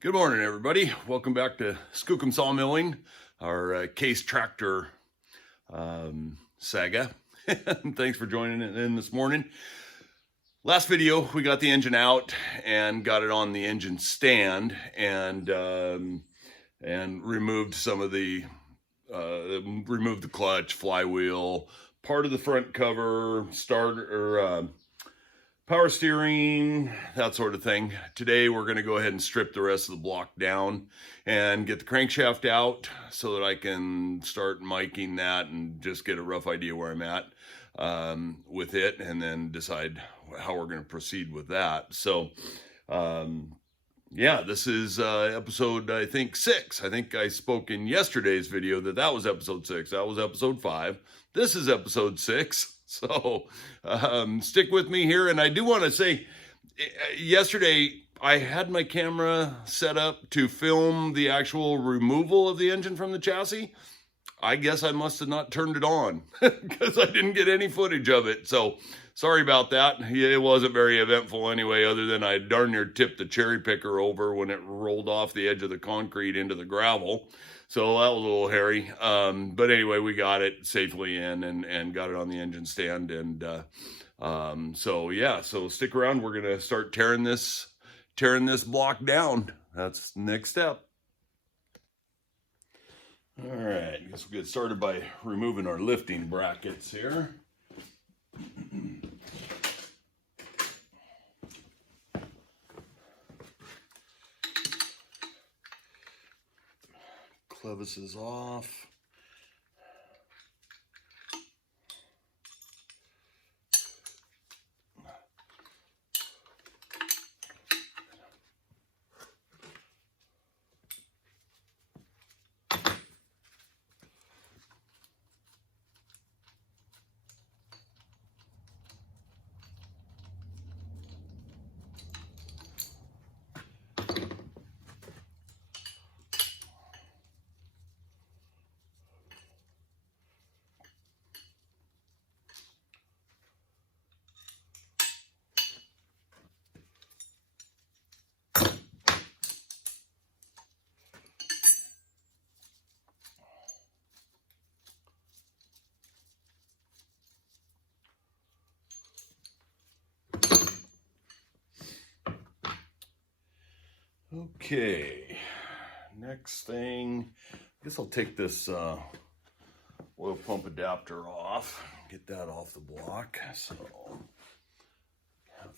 Good morning, everybody. Welcome back to Skookum Sawmilling, our case tractor saga. Thanks for joining in this morning. Last video, we got the engine out and got it on the engine stand and removed some of the removed the clutch, flywheel, part of the front cover, power steering, that sort of thing. Today we're going to go ahead and strip the rest of the block down and get the crankshaft out so that I can start miking that and just get a rough idea where I'm at with it, and then decide how we're going to proceed with that. So yeah, this is episode, I think, 6. I think I spoke in yesterday's video that was episode 6. That was episode 5. This is episode 6. So stick with me here. And I do want to say, yesterday I had my camera set up to film the actual removal of the engine from the chassis. I guess I must have not turned it on because I didn't get any footage of it. So sorry about that. It wasn't very eventful anyway, other than I darn near tipped the cherry picker over when it rolled off the edge of the concrete into the gravel. So that was a little hairy. But anyway, we got it safely in and got it on the engine stand. And so yeah, so stick around. We're going to start tearing this block down. That's the next step. All right, I guess we'll get started by removing our lifting brackets here. Clevises off. Okay, next thing, I guess I'll take this oil pump adapter off, get that off the block. So,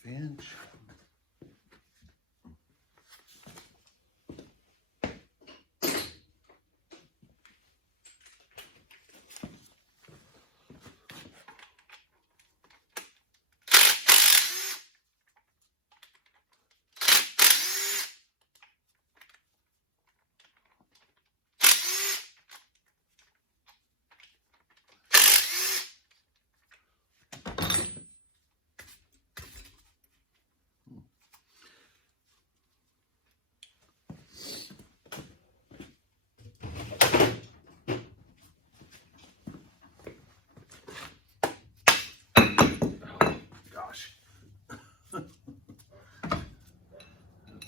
1/2 inch.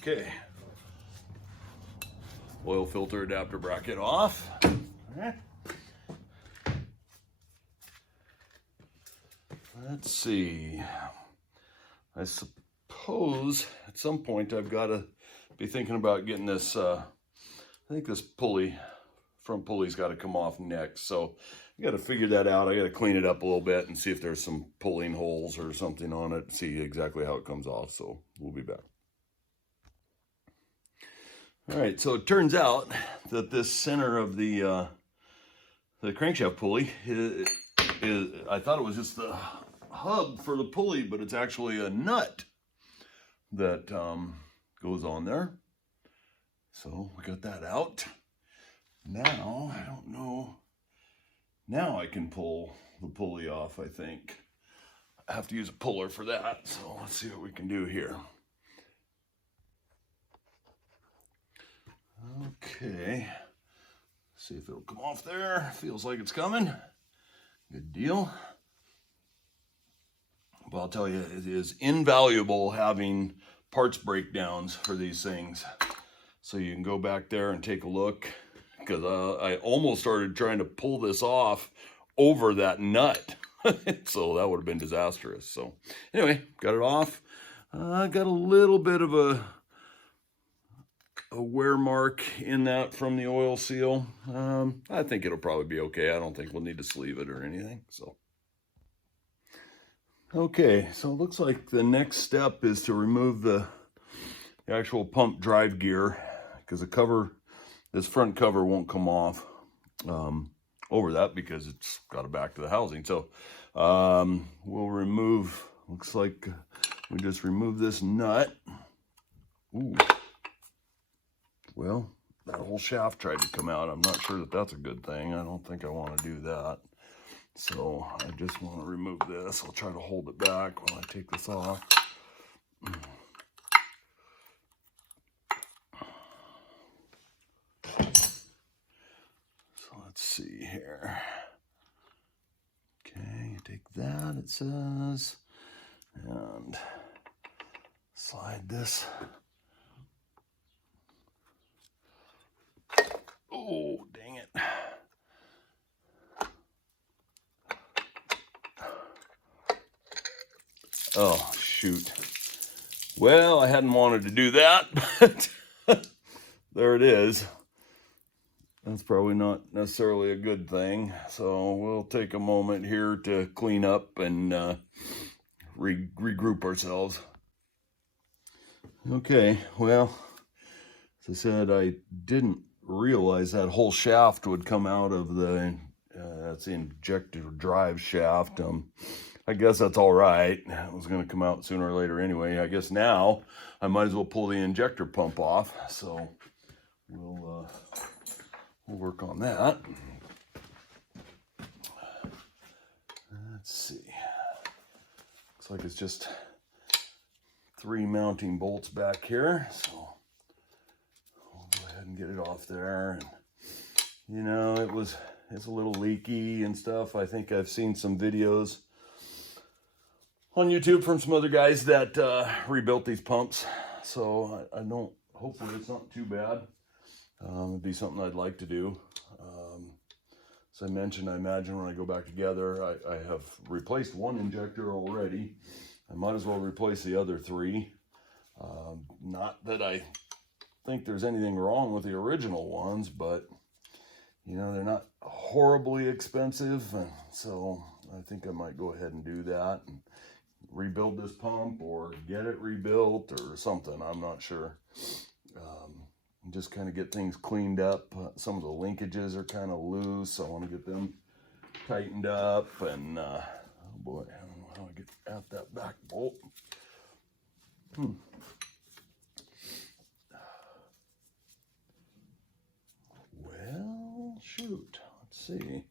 Okay, oil filter adapter bracket off. Okay. Let's see, I suppose at some point I've got to be thinking about getting this, I think this pulley, front pulley's got to come off next. So I got to figure that out. I got to clean it up a little bit and see if there's some pulling holes or something on it, see exactly how it comes off. So we'll be back. All right, so it turns out that this center of the crankshaft pulley is, I thought it was just the hub for the pulley, but it's actually a nut that goes on there. So we got that out. Now, I don't know, now I can pull the pulley off, I think. I have to use a puller for that, so let's see what we can do here. Okay, see if it'll come off there. Feels like it's coming. Good deal. But I'll tell you, it is invaluable having parts breakdowns for these things. so you can go back there and take a look, because I almost started trying to pull this off over that nut. So that would have been disastrous. So anyway, got it off. I got a little bit of a wear mark in that from the oil seal. I think it'll probably be okay. I don't think we'll need to sleeve it or anything. So okay, so it looks like the next step is to remove the actual pump drive gear, because the cover, this front cover won't come off over that because it's got it back to the housing. So we'll remove, looks like we just remove this nut. Ooh. Well, that whole shaft tried to come out. I'm not sure that that's a good thing. I don't think I want to do that. So I just want to remove this. I'll try to hold it back while I take this off. So let's see here. Okay, you take that, it says, and slide this. Oh, dang it. Oh, shoot. Well, I hadn't wanted to do that, but there it is. That's probably not necessarily a good thing. So we'll take a moment here to clean up and regroup ourselves. Okay, well, as I said, I didn't realize that whole shaft would come out of the, that's the injector drive shaft. I guess that's all right. It was going to come out sooner or later anyway. I guess now I might as well pull the injector pump off. So we'll work on that. Let's see. Looks like it's just 3 mounting bolts back here. So we'll go ahead and get it off there. And, you know, it's a little leaky and stuff. I think I've seen some videos on YouTube from some other guys that rebuilt these pumps. So I don't, hopefully it's not too bad. It'd be something I'd like to do. As I mentioned, I imagine when I go back together, I have replaced one injector already. I might as well replace the other 3. Not that I think there's anything wrong with the original ones, but you know, they're not horribly expensive. So I think I might go ahead and do that and rebuild this pump or get it rebuilt or something. I'm not sure. Just kind of get things cleaned up. Some of the linkages are kind of loose. I want to get them tightened up. And oh boy, I don't know how I get out that back bolt. Well, shoot. Let's see.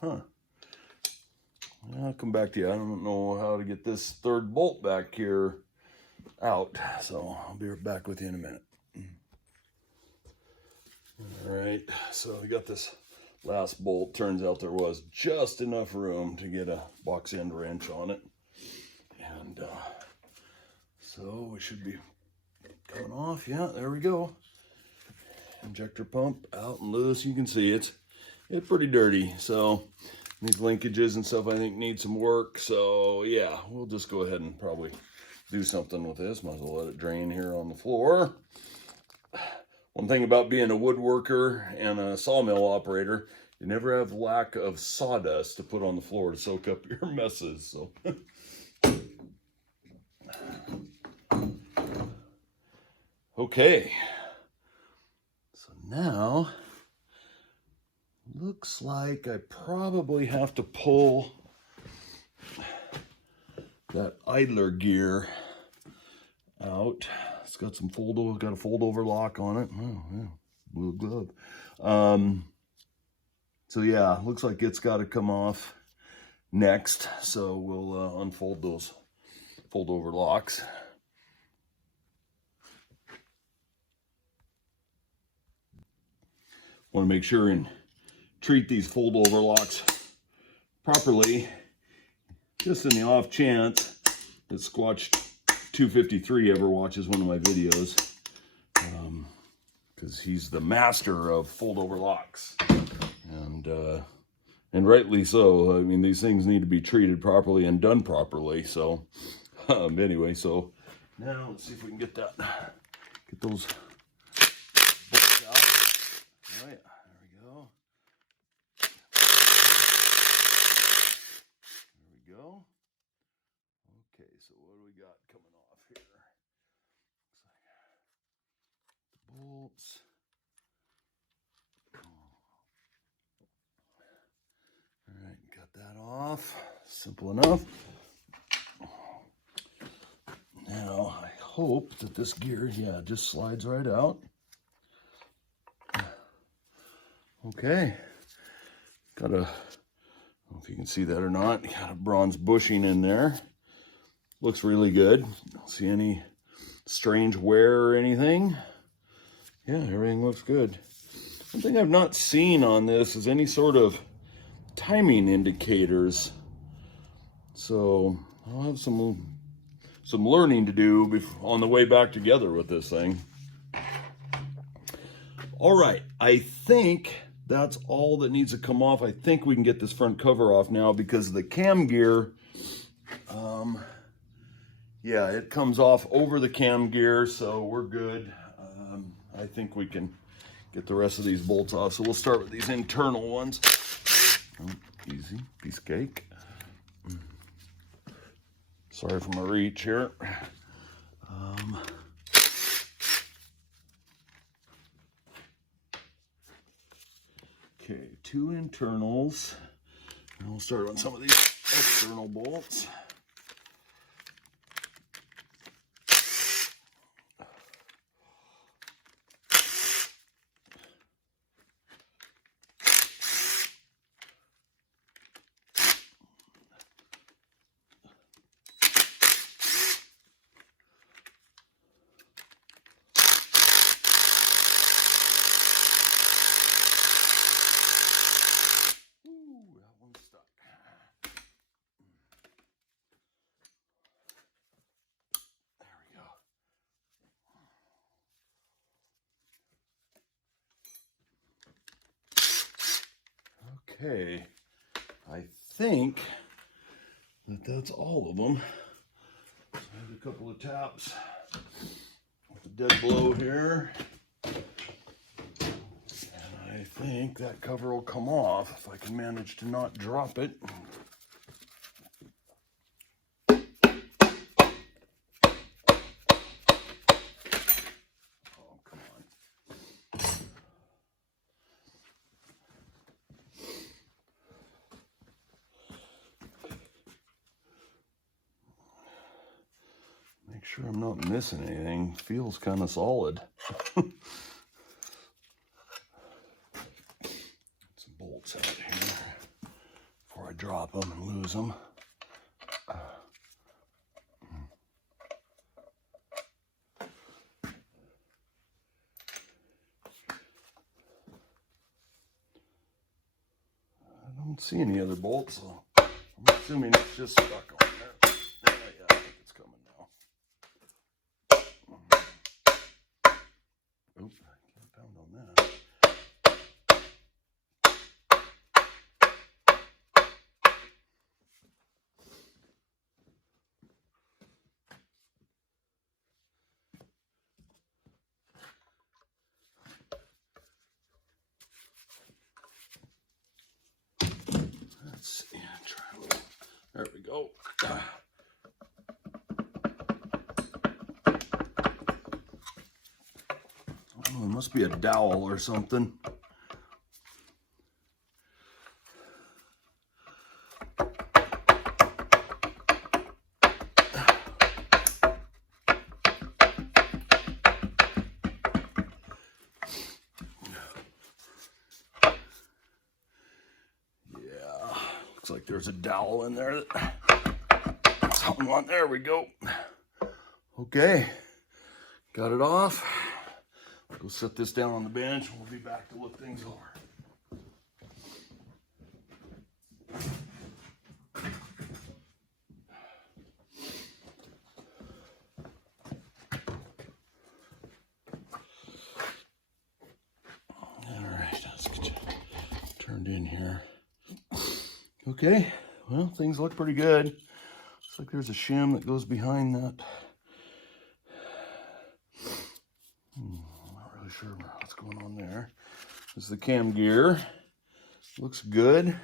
Huh. I'll come back to you. I don't know how to get this 3rd bolt back here out, so I'll be back with you in a minute. All right, so we got this last bolt. Turns out there was just enough room to get a box end wrench on it. And so we should be coming off. Yeah, there we go. Injector pump out and loose. You can see it's pretty dirty. So these linkages and stuff I think need some work. So yeah, we'll just go ahead and probably do something with this. Might as well let it drain here on the floor. One thing about being a woodworker and a sawmill operator, you never have lack of sawdust to put on the floor to soak up your messes. So okay, so now looks like I probably have to pull that idler gear out. It's got some got a fold over lock on it. Oh yeah, blue glove. So yeah, looks like it's got to come off next. So we'll unfold those fold over locks. Want to make sure and treat these fold over locks properly, just in the off chance that squashed 253 ever watches one of my videos, because he's the master of fold-over locks, and rightly so. I mean, these things need to be treated properly and done properly. So anyway, so now let's see if we can get those bolts out. All right, there we go. There we go. Okay, so what do we got coming off here? Looks like the bolts. All right, got that off. Simple enough. Now, I hope that this gear, yeah, just slides right out. Okay. Got a, I don't know if you can see that or not, got a bronze bushing in there. Looks really good. Don't see any strange wear or anything. Yeah, everything looks good. One thing I've not seen on this is any sort of timing indicators. So I'll have some learning to do on the way back together with this thing. All right, I think that's all that needs to come off. I think we can get this front cover off now because the cam gear, yeah, it comes off over the cam gear, so we're good. I think we can get the rest of these bolts off. So we'll start with these internal ones. Oh, easy, piece of cake. Sorry for my reach here. Okay, 2 internals. And we'll start on some of these external bolts. Okay, I think that that's all of them. So I have a couple of taps with the dead blow here. And I think that cover will come off if I can manage to not drop it. Make sure I'm not missing anything. Feels kind of solid. Some bolts out here before I drop them and lose them. I don't see any other bolts, so I'm assuming it's just stuck on there. Yeah, I think it's coming now. Oop, I can't pound on that. Let's see, try a little. There we go. Oh, it must be a dowel or something. Looks like there's a dowel in there. Something on there. We go. Okay, got it off. Go set this down on the bench. We'll be back to look things over. in here. Okay, well, things look pretty good. Looks like there's a shim that goes behind that. Not really sure what's going on there. This is the cam gear. Looks good.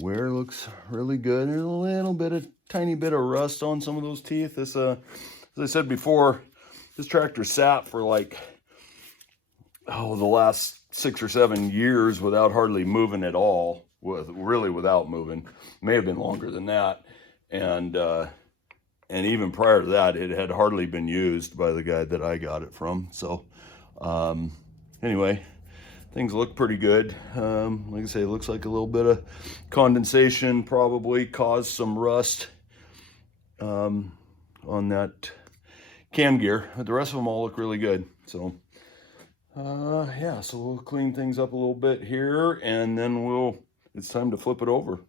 Wear looks really good. There's a little bit of, tiny bit of rust on some of those teeth. This, as I said before, this tractor sat for like, the last 6 or 7 years without hardly moving at all. Really without moving. May have been longer than that. And even prior to that, it had hardly been used by the guy that I got it from. So, anyway, things look pretty good. Like I say, it looks like a little bit of condensation probably caused some rust on that cam gear. But the rest of them all look really good. So, yeah, so we'll clean things up a little bit here, and then it's time to flip it over.